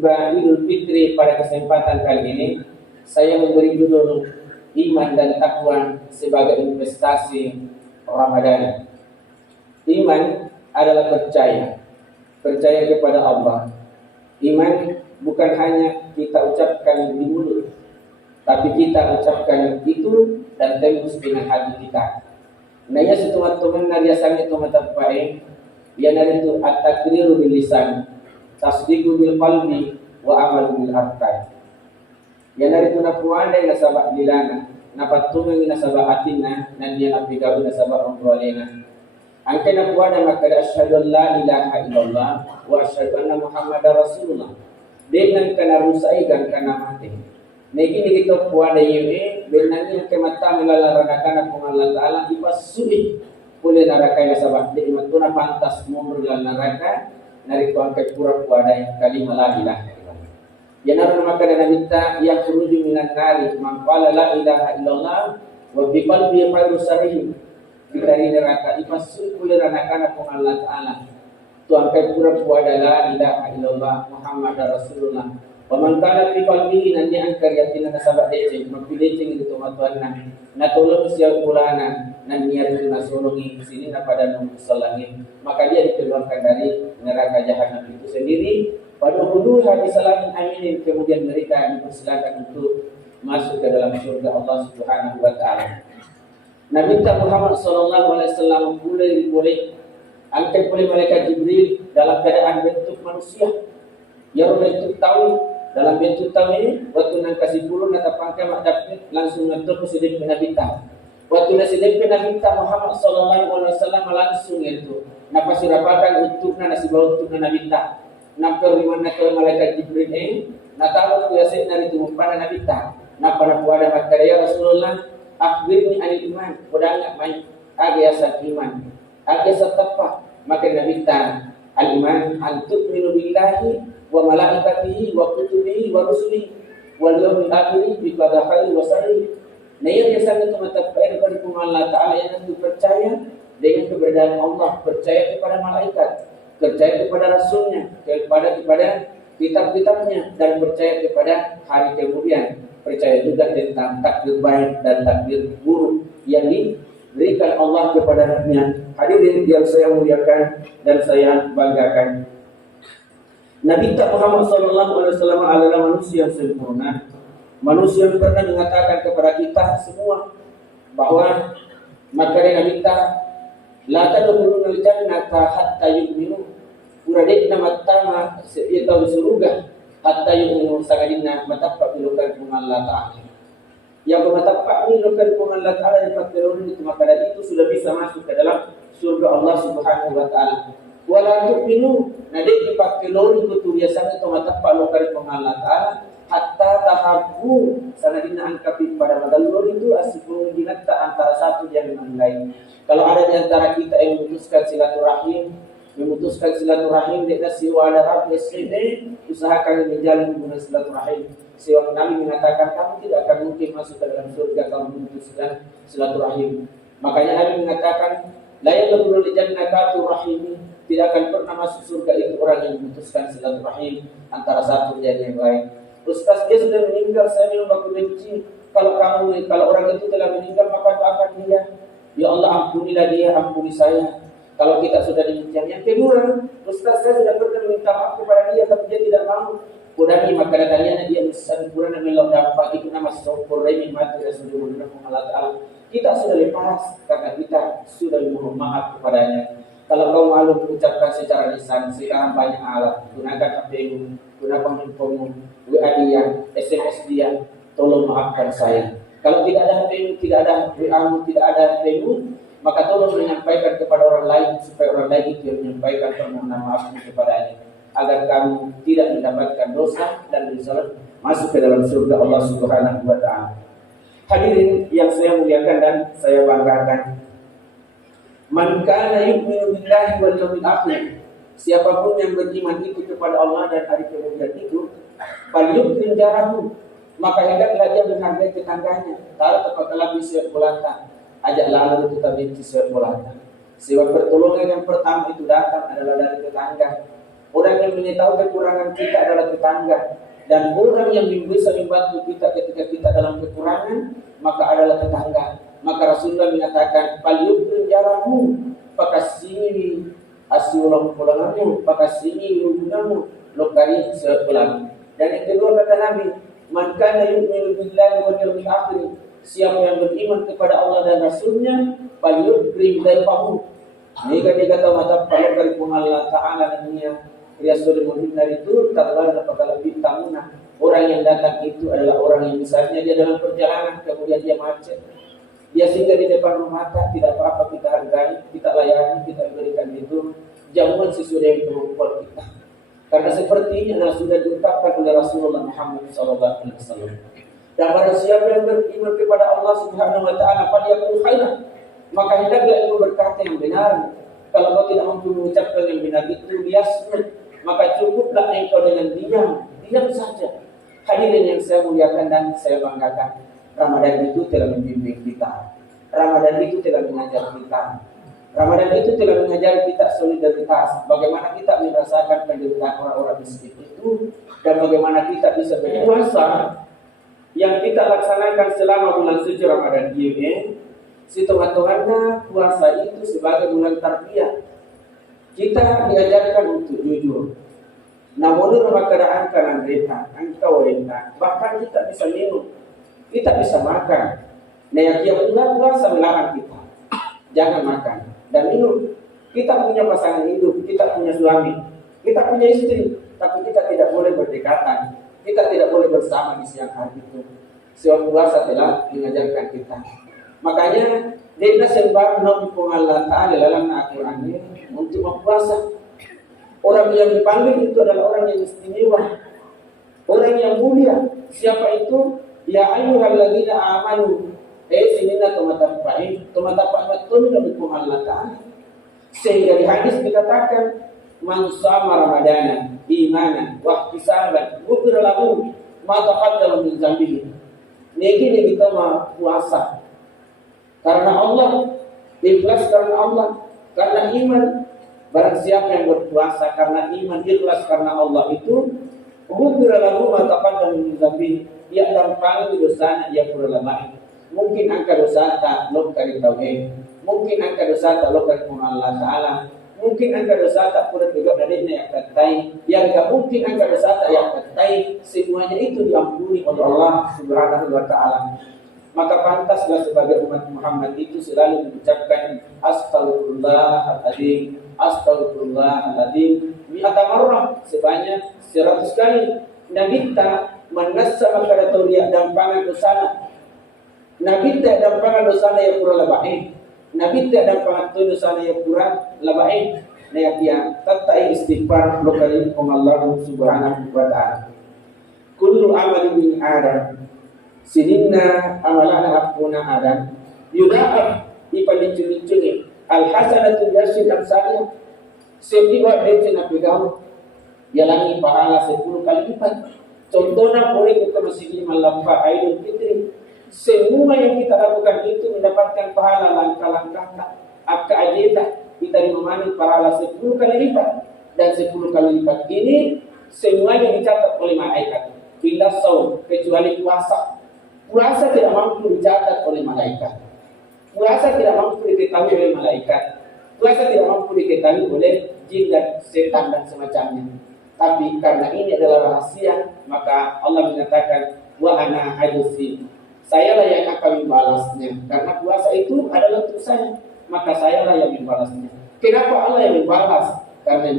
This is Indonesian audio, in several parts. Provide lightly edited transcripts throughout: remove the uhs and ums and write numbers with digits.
khutbah Idul Fitri pada kesempatan kali ini, saya memberi judul Iman dan Takwa sebagai investasi Ramadan. Iman adalah percaya kepada Allah. Iman bukan hanya kita ucapkan di mulut, tapi kita ucapkan itu dan tembus dengan hati kita. Naya teman-teman nadia sangat teman-teman ya nari itu at-takriru bil lisan, tasdiqu bil qalbi wa amal bil arkan. Ya nari itu napuanda ina sabak dilana, napattunga ina sabak atina, nandiya napigabu ina sabak umrolena. Angke napuanda maka asyhadu an la ilaha illallah wa asyhadu anna muhammadar rasulullah. Dengan kana rusai dan kana mati. Negi ni kita puada yeme benani ke mata melalarakan aku Allah Taala ipasui boleh neraka yang sahabat di matuna pantas mundur dalam neraka nari tuan ke pura puada kalimah la ilaha illallah. Ya naran maka dana minta yang khruju minan nari man qala la ilaha illallah wa bi qalbi khairu sarih dari neraka ipasui boleh neraka aku Allah Taala. Tuan ke pura puada la ilaha illallah Muhammadar Rasulullah. Paman kana fi qalbihi nanti angkar yakin na sabat dece mapilece itu matuan na tolong siap bulana nan niat itu nasolongi sini na pada nung salangi maka dia dikeluarkan dari neraka jahanam itu sendiri pada hulu hadis salamin aminin kemudian mereka dipersilakan untuk masuk ke dalam surga Allah Subhanahu wa taala. Nabi Muhammad sallallahu alaihi wasallam boleh angkat oleh malaikat Jibril dalam keadaan bentuk manusia yang bentuk tahu dalam bentuk tahu ini waktu nang kasih bulu nata pangkai mak dapat langsung ngatur presiden penabita waktu presiden penabita Muhammad sallallahu alaihi wasallam langsung itu napa surapakan untuk nasi bau untuk nabita nampel dimana ke malaikat Jibril natahu biasa dari tumpuan nabita napa napuada maka ya Rasulullah akhbirni anil iman podang mai agasa iman agasa taqwa maka nabita al iman antuk minu billahi wa malaikatihi wa kutubihi wa rusulihi wal yawmil akhir bi qada khair wa sharri. Nah yang biasa itu mengatakan kepada Allah Taala yang itu percaya dengan keberadaan Allah, percaya kepada malaikat, percaya kepada rasulnya, kepada kitab-kitabnya dan percaya kepada hari kemudian. Percaya juga tentang takdir baik dan takdir buruk yang diberikan Allah kepada Nabi-Nya. Hadirin yang saya muliakan dan saya banggakan. Nabi Muhammad SAW adalah manusia yang sempurna, manusia yang pernah mengatakan kepada kita semua bahwa maka Nabi la tadkhuluna al-jannata hatta yu'minu uradina matama yaitu surga hatta yu'minu sagadina matafaq bilukan Allah Ta'ala. Yang matafaq bilukan Allah Ta'ala yang fakirun itu maka itu sudah bisa masuk ke dalam surga Allah Subhanahu wa taala. Wala tu'minu nade dipakai lori kutu biasanya itu mata palokar Allah Taala hatta tahabu sanadina angkapi pada modal lori itu asipun dinata antara satu dan yang lain. Kalau ada di antara kita yang memutuskan silaturahim dengan siwa ada rabb SCD usahakan menjalin hubungan silaturahim. Siwa Nabi mengatakan kamu tidak akan mungkin masuk ke dalam surga kalau memutuskan silaturahim. Makanya Nabi mengatakan la yadkhulul jannata rahimi tidak akan pernah masuk surga itu orang yang memutuskan silaturahim antara satu dan yang lain. Ustaz dia sudah meninggal, saya memang aku benci. Kalau orang itu telah meninggal maka doakan dia. Ya Allah ampunilah dia, ampuni saya. Kalau kita sudah demikian. Yang kedua, Ustaz saya sudah pernah minta maaf kepada dia tapi dia tidak mau. Kudami maka datanya dia sempurna melok dapat itu nama syukur remi mati Rasulullah Allah Taala. Kita sudah lepas karena kita sudah memohon maaf kepadanya. Kalau kau malu mengucapkan secara lisan, sekarang banyak alat. Gunakan HP-mu, gunakan handphonemu, WA dia, SMS dia, tolong maafkan saya. Kalau tidak ada HP-mu, tidak ada WA-mu, tidak ada HP-mu, maka tolong menyampaikan kepada orang lain supaya orang lain itu menyampaikan permohonan maafmu kepadanya, agar kamu tidak mendapatkan dosa dan bisa masuk ke dalam surga Allah Subhanahu wa taala. Hadirin yang saya muliakan dan saya banggakan. Man kana yu'minu billahi wal yawmil akhir. Siapapun yang beriman itu kepada Allah dan hari kemudian itu, falyukrim jarahu, maka hendaklah dia menghargai tetangganya. Taruh tepat siap bulatan, ajak lalu tetap siap bulatan. Sebab pertolongan yang pertama itu datang adalah dari tetangga. Orang yang mengetahui kekurangan kita adalah tetangga. Dan orang yang bisa membantu kita ketika kita dalam kekurangan, maka adalah tetangga. Maka Rasulullah mengatakan, "Falyukrim jarahu, pakasini asyulam pulanganmu, pakasini hubunganmu, lokari sepulang." Dan yang kedua kata Nabi, "Man kana yu'minu billahi wal yawmil akhir." Siapa yang beriman kepada Allah dan Rasulnya, falyukrim dayfahu. Ini kata mata kalau dari Allah Ta'ala dunia dia sudah menghindari itu katalah apakah lebih tamuna. Orang yang datang itu adalah orang yang misalnya dia dalam perjalanan kemudian dia macet, dia singgah di depan rumah, tidak apa-apa kita hargai, kita layani, kita berikan itu jamuan sesudah yang berkumpul kita. Karena seperti ini adalah sudah diungkapkan oleh Rasulullah Muhammad SAW. Dan barang siapa yang beriman kepada Allah Subhanahu Wa Taala, falyaqul khairan, maka hendaklah itu berkata yang benar. Kalau kau tidak mampu mengucapkan yang benar itu, liyasmut, maka cukuplah engkau dengan diam saja. Hadirin yang saya muliakan dan saya banggakan, Ramadan itu telah membimbing kita. Ramadan itu telah mengajar kita. Ramadan itu telah mengajar kita solidaritas. Bagaimana kita merasakan penderitaan orang-orang miskin itu, dan bagaimana kita bisa berpuasa yang kita laksanakan selama bulan suci Ramadan ini. Setuhan-tuhannya puasa itu sebagai bulan tarbiyah. Kita diajarkan untuk jujur. Namun dalam keadaan kanan reta, engkau reta, bahkan kita bisa minum, kita bisa makan. Nah yang puasa melarang kita, jangan makan dan minum. Kita punya pasangan hidup, kita punya suami, kita punya istri, tapi kita tidak boleh berdekatan, kita tidak boleh bersama di siang hari itu. Sebab puasa telah mengajarkan kita. Makanya dia sebab Nabi Allah Ta'ala dalam Al-Quran untuk berpuasa. Orang yang dipanggil itu adalah orang yang istimewa, orang yang mulia. Siapa itu? Ya ayyuhalladzina amanu, sinina tumatafa'in tumatafa'in Nabi Allah Ta'ala. Sehingga di hadis dikatakan, man shama ramadana imanan wa ihtisaban ghufira lahu ma taqaddama min dzambihi. Ini kita mau puasa karena Allah, ikhlas karena Allah, karena iman. Barang siapa yang berpuasa karena iman, ikhlas karena Allah itu, ghufira lahu ma taqaddama min dzambihi, dia dampang dosanya dia purlabai. Mungkin angka dosa tak lo kari tauhid, mungkin angka dosa tak lo kari Allah Ta'ala, mungkin angka dosa tak pura juga dari yang katai, yang enggak mungkin angka dosa tak yang katai, semuanya itu diampuni oleh Allah Subhanahu Wa Ta'ala. Maka pantaslah sebagai umat Muhammad itu selalu mengucapkan Astaghfirullahaladzim, Astaghfirullahaladzim mi'ata marrah, sebanyak 100 kali. Nabi tak menassa maka datauliah dampangan dosana. Nabi tak dampangan dosana yang pura labain. Nabi tak dampangan dosana yang pura labain. Nah dia tatai istighfar lokali Allah Subhanahu Wa Ta'ala. Kullu amali min Adam Sininna amalana hakuna Adam yudha'af ipalincuni al-hasanatu yasyid amsalih. Setiap hari Nabi kamu jalangi pahala 10 kali lipat. Contohnya boleh kita masih malampa Aidul Fitri. Semua yang kita lakukan itu mendapatkan pahala langkah-langkah akka ajeta kita dimana pahala 10 kali lipat. Dan 10 kali lipat ini semuanya dicatat oleh malaikat. Bila saum kecuali puasa. Puasa tidak mampu dicatat oleh malaikat. Puasa tidak mampu diketahui oleh malaikat. Puasa tidak mampu diketahui oleh jin dan setan dan semacamnya. Tapi karena ini adalah rahasia, maka Allah mengatakan wa ana hajusi. Sayalah yang akan membalasnya. Karena puasa itu adalah untuk saya, maka sayalah yang membalasnya. Kenapa Allah yang membalas? Karena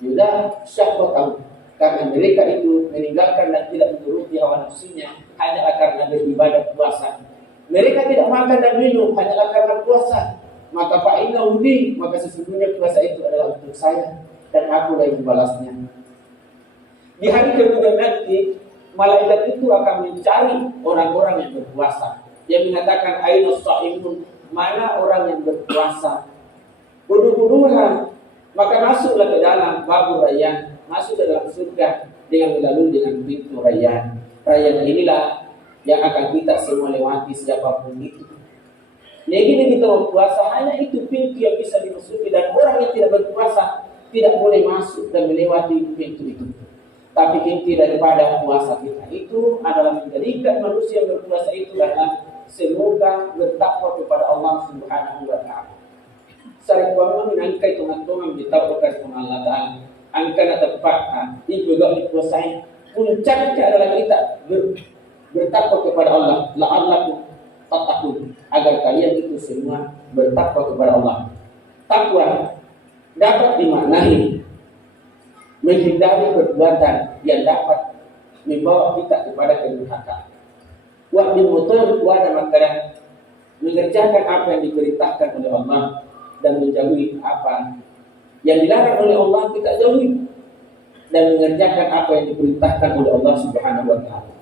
sudah syahwat. Karena mereka itu meninggalkan dan tidak menuruti hawa nafsunya hanyalah karena beribadah puasa. Mereka tidak makan dan minum hanyalah karena puasa. Maka fa'inna udi, maka sesungguhnya puasa itu adalah untuk saya dan aku yang membalasnya. Di hari kemudian nanti malaikat itu akan mencari orang-orang yang berpuasa. Yang mengatakan aina shaimun, mana orang yang berpuasa. Bodoh-bodohan, maka masuklah ke dalam babu rayyan, masuk ke dalam surga dengan melalui dengan pintu rayyan. Rayyan inilah yang akan kita semua lewati siapapun itu. Jadi kita berpuasa hanya itu pintu yang bisa dimasuki, dan orang yang tidak berpuasa tidak boleh masuk dan melewati pintu itu. Tapi inti daripada puasa kita itu adalah menjadikan manusia berpuasa itu adalah semoga bertakwa kepada Allah Subhanahu wa taala. Sarek bangun angkai tungan-tungan beritahu kepada Allah Ta'ala. Angka na tepat, itu juga dipuasai. Puncaknya adalah kita bertakwa kepada Allah. La'allakum tattaqun, agar kalian itu semua bertakwa kepada Allah. Takwa dapat dimaknai menghindari perbuatan yang dapat membawa kita kepada kedurhakaan. Wa bil mutur wa dan makanan, mengerjakan apa yang diperintahkan oleh Allah dan menjauhi apa yang dilarang oleh Allah kita jauhi, dan mengerjakan apa yang diperintahkan oleh Allah Subhanahu wa taala.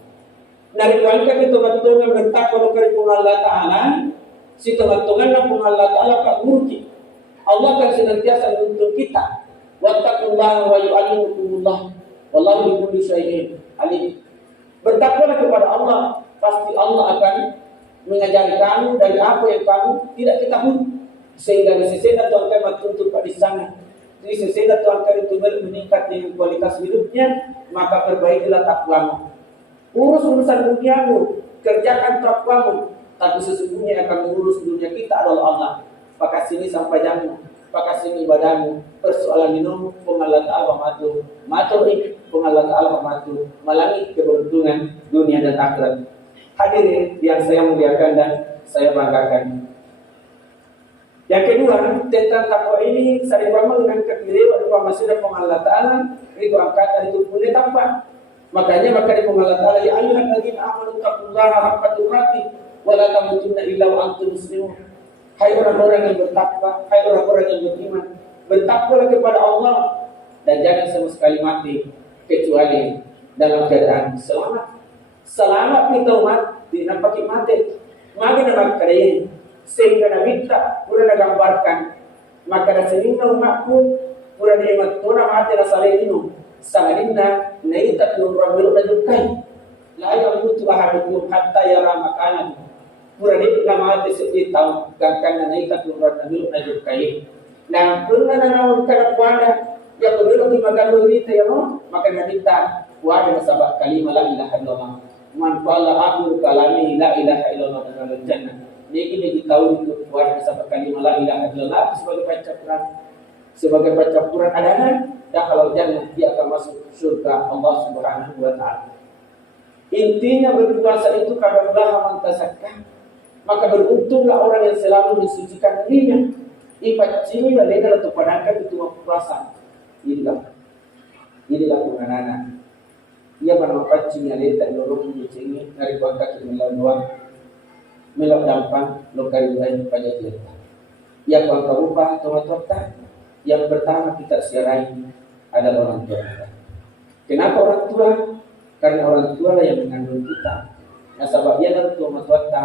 Nariwalkan itu betul-betul bertakwa kepada Allah Ta'ala. Si teman-teman pun Allah Ta'ala Pak Murti. Allah akan senantiasa menuntun kita. Wattaqullaha wa yu'allimukumullah. Wallahu bikulli syai'in alim. Bertakwalah kepada Allah, pasti Allah akan mengajari kamu dari apa yang kamu tidak ketahui. Sehingga seseda Tuhan kami tuntut pada sana. Jadi seseda Tuhan kami itu meningkat dengan kualitas hidupnya, maka perbaikilah takwamu. Urus urusan duniamu, kerjakan takwamu, tapi sesungguhnya akan mengurus dunia kita adalah Allah. Pakai sini sampai jamu, pakai sini ibadahmu, persoalan minum, pengalat Allah matu, maturi, pengalat Allah matu, malangi keberuntungan dunia dan akhirat. Hadirin yang saya muliakan dan saya banggakan. Yang kedua, tentang takwa ini saya mengangkat beliau kepada masyarakat pengalat Allah, itu angkatan itu punya takwa. Makanya di Allah Ta'ala, ya ayyuhalladzina amanu taqullaha haqqa tuqatih wa la tamutunna illa wa antum muslimun. Hai orang-orang yang bertakwa, hai orang-orang yang beriman, bertakwalah kepada Allah dan jangan sama sekali mati kecuali dalam keadaan selamat. Selamat kita umat dinampak mati. Maka nama kalian sehingga minta pura gambarkan maka da sehingga umatku pura nikmat pura mati rasalinu. Sangadinna naita turun rajukai la yamutu ahadukum hatta yara makanan purani nama disebut tahu gangkan naita turun rajukai nah purna naon kana puanda yang berbeda di makan berita ya maka kita puanda sabak kalimah la ilaha illallah man qala akhir kalami la ilaha illallah dalam jannah ini ditahu itu puanda sabak kalimah la ilaha illallah sebagai percampuran adalah dan kalau jannah dia akan masuk surga Allah Subhanahu wa taala. Intinya berpuasa itu karena Allah mentasakkan. Maka beruntunglah orang yang selalu mensucikan dirinya. Ipat sini balena atau padangkan itu puasa. Inilah penganana. Ia menampakkan nyaleta lorong di sini dari bangka ke melawan dampang lokal lain pada dia. Ia bangka upah tomat-tomat. Yang pertama kita siarai adalah orang tua kita. Kenapa orang tua? Karena orang tua lah yang mengandung kita. Nah sebabnya orang tua matuata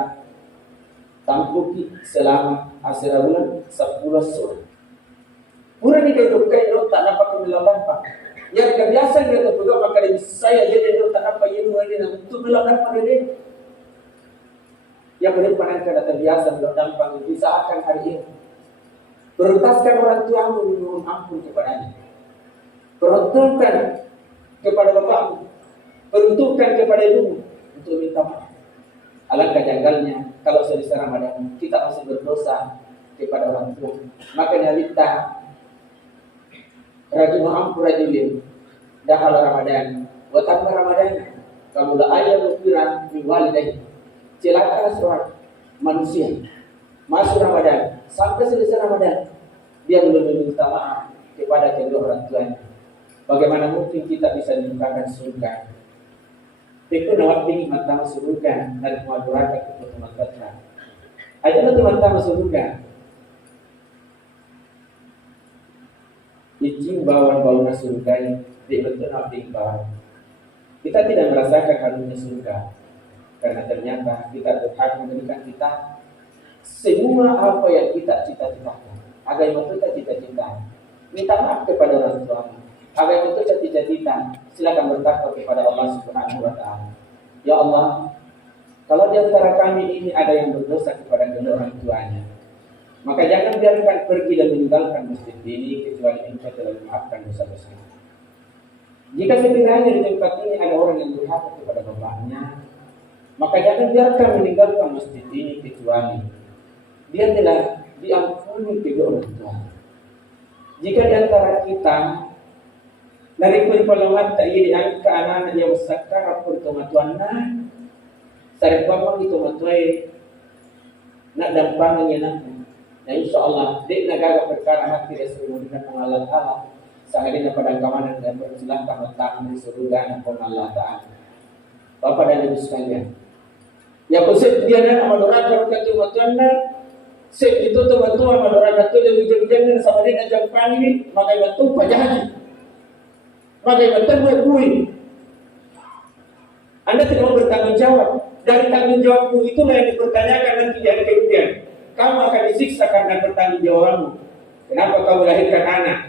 tampuki selama asira bulan 10 sore. Pura ni kayo kayo tak dapat melawan pak. Yang kebiasaan kita juga pakai saya jadi tak dapat yang ini nak untuk melawan pada dia. Yang benar-benar kada terbiasa melawan pak bisa akan hari ini. Prioritaskan orang tuamu memohon ampun kepadanya. Peruntukkan kepada bapakmu, peruntukkan kepada ibumu untuk minta maaf. Alangkah janggalnya kalau selesai Ramadan kita masih berdosa kepada orang tua. Makanya kita rajin ampun rajin dahal Ramadan, buat Ramadan kamu la ayat berkira miwalidai. Celaka seorang manusia masuk Ramadan sampai selesai Ramadan dia belum meminta maaf kepada kedua orang tuanya. Bagaimana mungkin kita bisa dibukakan surga? Itu nawat tinggi mata surga dan kemaduraka ke teman-teman. Ayolah teman-teman surga. Ijing bawaan surga di bentuk nabi bawaan. Kita tidak merasakan harunya surga karena ternyata kita berhak memberikan kita semua apa yang kita cita-citakan. Agar itu cita-cita, minta maaf kepada orang tua. Agar itu cita-cita, silakan bertakwa kepada Allah Subhanahu wa taala. Ya Allah, kalau di antara kami ini ada yang berdosa kepada kedua orang tuanya, Maka jangan biarkan pergi dan meninggalkan masjid ini kecuali engkau telah memaafkan dosa-dosa. Jika sekiranya di tempat ini ada orang yang durhaka kepada bapaknya, maka jangan biarkan meninggalkan masjid ini kecuali dia telah diampuni kedua orang tua. Jika di antara kita narikul palamat tak iya diangka anak-anak yang sakar pun tumatuanna, sarip pamang itu matuai nak dampangan yang nak. Nah insyaAllah dek nagaga perkara hati Rasulullah dengan Allah Ta'ala sehari pada keamanan dan persilahkan letak di surga dan Allah Ta'ala. Bapak dan Ibu sekalian, ya kusip dia dan amaluraga kata matuanna sip itu tu bantuan amaluraga tu yang bijak-bijak sama dia jam pagi maka bantu pajahaji maka bantu bui. Anda tidak mau bertanggung jawab. Dari tanggung jawabmu itulah yang dipertanyakan nanti di hari kemudian. Kamu akan disiksa karena bertanggung jawabmu. Kenapa kau melahirkan anak?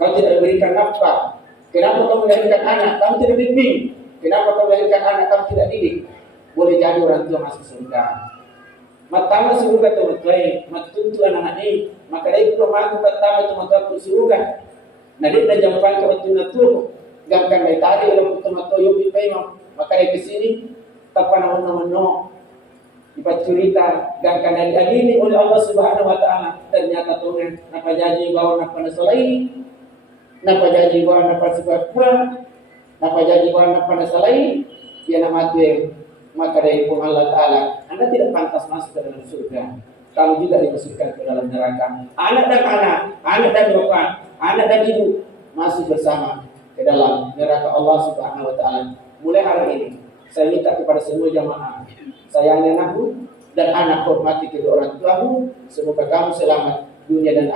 Kau tidak memberikan nafkah. Kenapa kau melahirkan anak? Kamu tidak bimbing. Kenapa kau melahirkan anak? Kamu tidak didik. Boleh jadi orang tua masuk surga. Matama surga teman-teman. Matutu anak-anak ini. Maka dari itu aku pertama teman-teman surga. Nah dia dah jampan ke waktu natur. Gangkan dari tadi kalau teman-teman yobi payment. Maka dari kesini tanpa nama-nama Ibat cerita gangkan dari ini oleh Allah Subhanahu Wa Taala ternyata tuhan napa janji bawa napa nasalai napa janji bawa napa sebab pula napa janji bawa napa nasalai dia nama tuh maka dari hukum Allah Taala Anda tidak pantas masuk ke dalam surga, kamu juga dimasukkan ke dalam neraka. Anak dan bapak, anak dan ibu masih bersama ke dalam neraka Allah Subhanahu Wa Taala. Mulai hari ini saya minta kepada semua jamaah, sayangi anakku dan anak hormati kedua orang tuamu. Semoga kamu selamat dunia dan akhirat.